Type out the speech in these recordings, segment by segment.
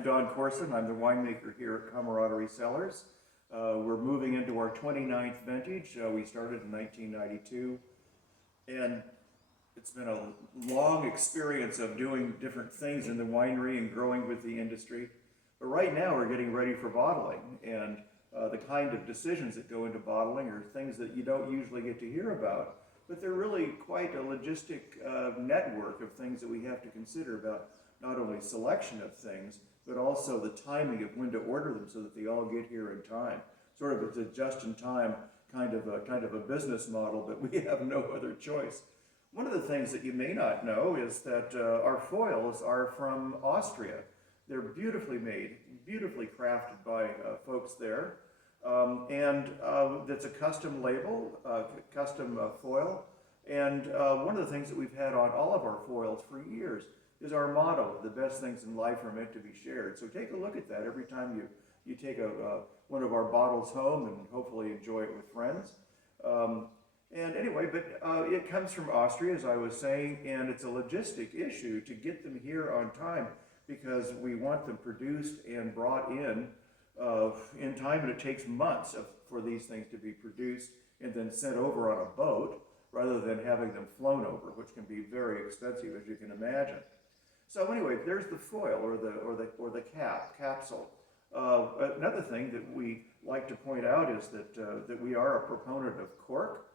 I'm Don Corson. I'm the winemaker here at Camaraderie Cellars. We're moving into our 29th vintage. We started in 1992, and it's been a long experience of doing different things in the winery and growing with the industry. But right now we're getting ready for bottling, and the kind of decisions that go into bottling are things that you don't usually get to hear about, but they're really quite a logistic network of things that we have to consider about not only selection of things, but also the timing of when to order them so that they all get here in time. Sort of a just-in-time kind of a business model, but we have no other choice. One of the things that you may not know is that our foils are from Austria. They're beautifully made, beautifully crafted by folks there, and it's a custom label, custom foil. And one of the things that we've had on all of our foils for years is our motto: the best things in life are meant to be shared. So take a look at that every time you take one of our bottles home, and hopefully enjoy it with friends. And anyway, but it comes from Austria, as I was saying, and it's a logistic issue to get them here on time because we want them produced and brought in time, and it takes months for these things to be produced and then sent over on a boat rather than having them flown over, which can be very expensive, as you can imagine. So anyway, there's the foil or the capsule. Another thing that we like to point out is that we are a proponent of cork.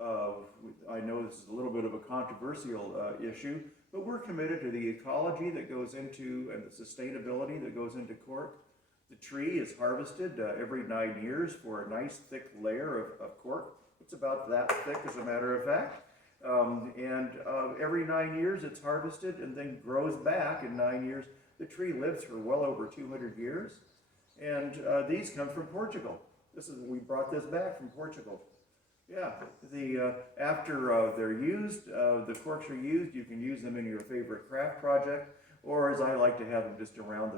I know this is a little bit of a controversial issue, but we're committed to the ecology that goes into and the sustainability that goes into cork. The tree is harvested every 9 years for a nice thick layer of cork. It's about that thick, as a matter of fact. Every 9 years it's harvested and then grows back in 9 years. The tree lives for well over 200 years. And these come from Portugal. We brought this back from Portugal. Yeah, after they're used, the corks are used, you can use them in your favorite craft project, or as I like to have them just around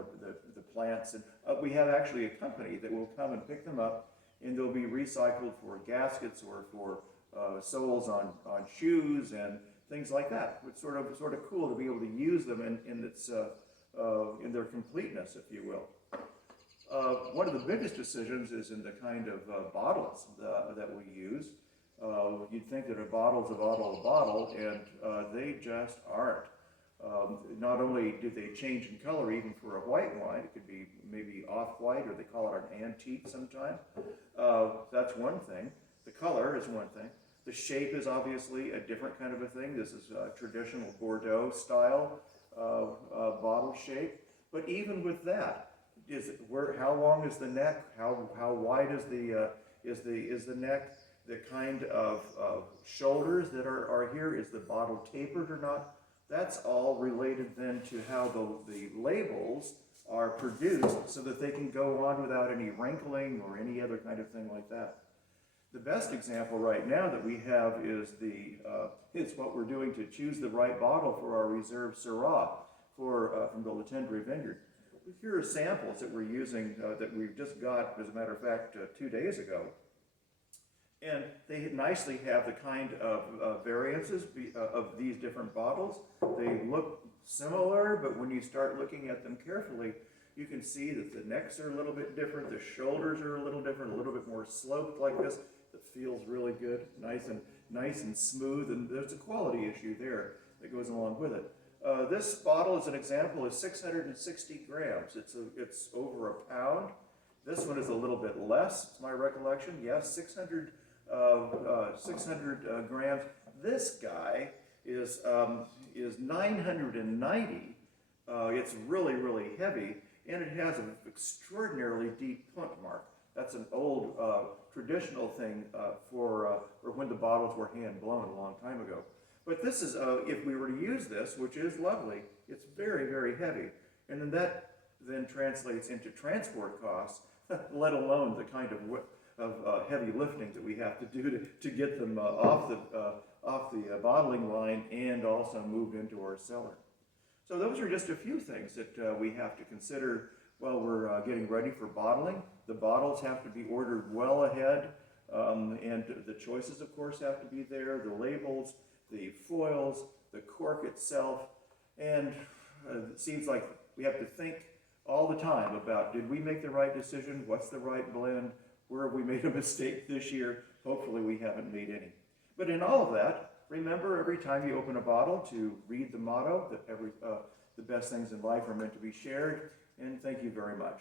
the plants. And we have actually a company that will come and pick them up, and they'll be recycled for gaskets or for soles on shoes and things like that. It's sort of cool to be able to use them in their completeness, if you will. One of the biggest decisions is in the kind of bottles that we use. You'd think that a bottle's a bottle, and they just aren't. Not only do they change in color, even for a white wine, it could be maybe off-white, or they call it an antique sometimes. That's one thing. The color is one thing. The shape is obviously a different kind of a thing. This is a traditional Bordeaux style bottle shape. But even with that, how long is the neck? How wide is the neck? The kind of shoulders that are here, is the bottle tapered or not? That's all related then to how the labels are produced so that they can go on without any wrinkling or any other kind of thing like that. The best example right now that we have is what we're doing to choose the right bottle for our reserve Syrah from the La Tendre Vineyard. Here are samples that we're using that we've just got, as a matter of fact, 2 days ago. And they nicely have the kind of variances of these different bottles. They look similar, but when you start looking at them carefully, you can see that the necks are a little bit different, the shoulders are a little different, a little bit more sloped like this. It feels really good, nice and smooth, and there's a quality issue there that goes along with it. This bottle, as an example, is 660 grams. It's over a pound. This one is a little bit less, it's my recollection. Yes, 600 grams. This guy is 990. It's really, really heavy, and it has an extraordinarily deep punt mark. That's an old traditional thing for when the bottles were hand blown a long time ago. But this is, if we were to use this, which is lovely, it's very, very heavy. And then that translates into transport costs, let alone the kind of heavy lifting that we have to do to get them off the bottling line and also moved into our cellar. So those are just a few things that we have to consider while we're getting ready for bottling. The bottles have to be ordered well ahead, and the choices, of course, have to be there. The labels, the foils, the cork itself, and it seems like we have to think all the time about, did we make the right decision? What's the right blend? Where have we made a mistake this year? Hopefully we haven't made any. But in all of that, remember every time you open a bottle to read the motto that the best things in life are meant to be shared. And thank you very much.